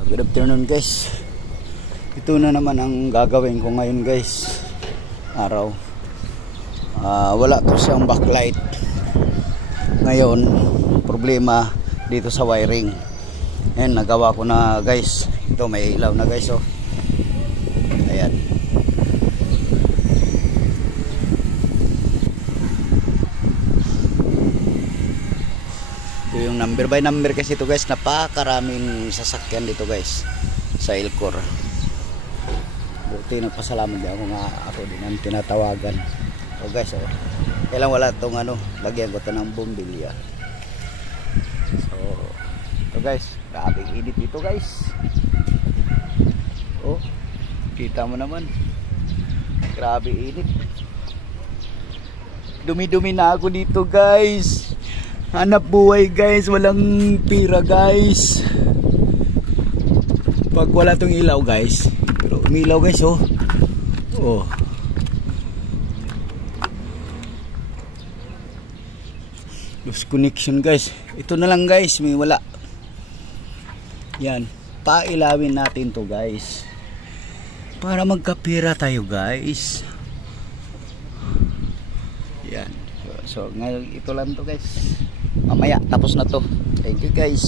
Good afternoon guys. Ito na naman ang gagawin ko ngayon guys. Araw. Wala to siyang backlight. Ngayon, problema dito sa wiring. Ayan, nagawa ko na guys. Ito may ilaw na guys oh. Ayan. Ito yung number by number kasi ito guys. Napakaraming sasakyan dito guys sa Elcor. Buti nagpasalamat din ako nga ako din ang tinatawagan. So guys oh. Kailan wala itong lagyan ko ito ng bumbilya. So ito guys, grabe init dito guys. Oh, kita mo naman. Grabe init. Dumi-dumi na ako dito guys. Hanap buhay guys, walang pira guys. Pag wala tong ilaw guys. Pero umilaw guys oh. Oh. Lost connection guys. Ito na lang guys, may wala. Yan, pailawin natin to guys. Para magkapira tayo guys. Yan. So ngayon ito lang to guys. Mamaya tapos na to. Thank you guys.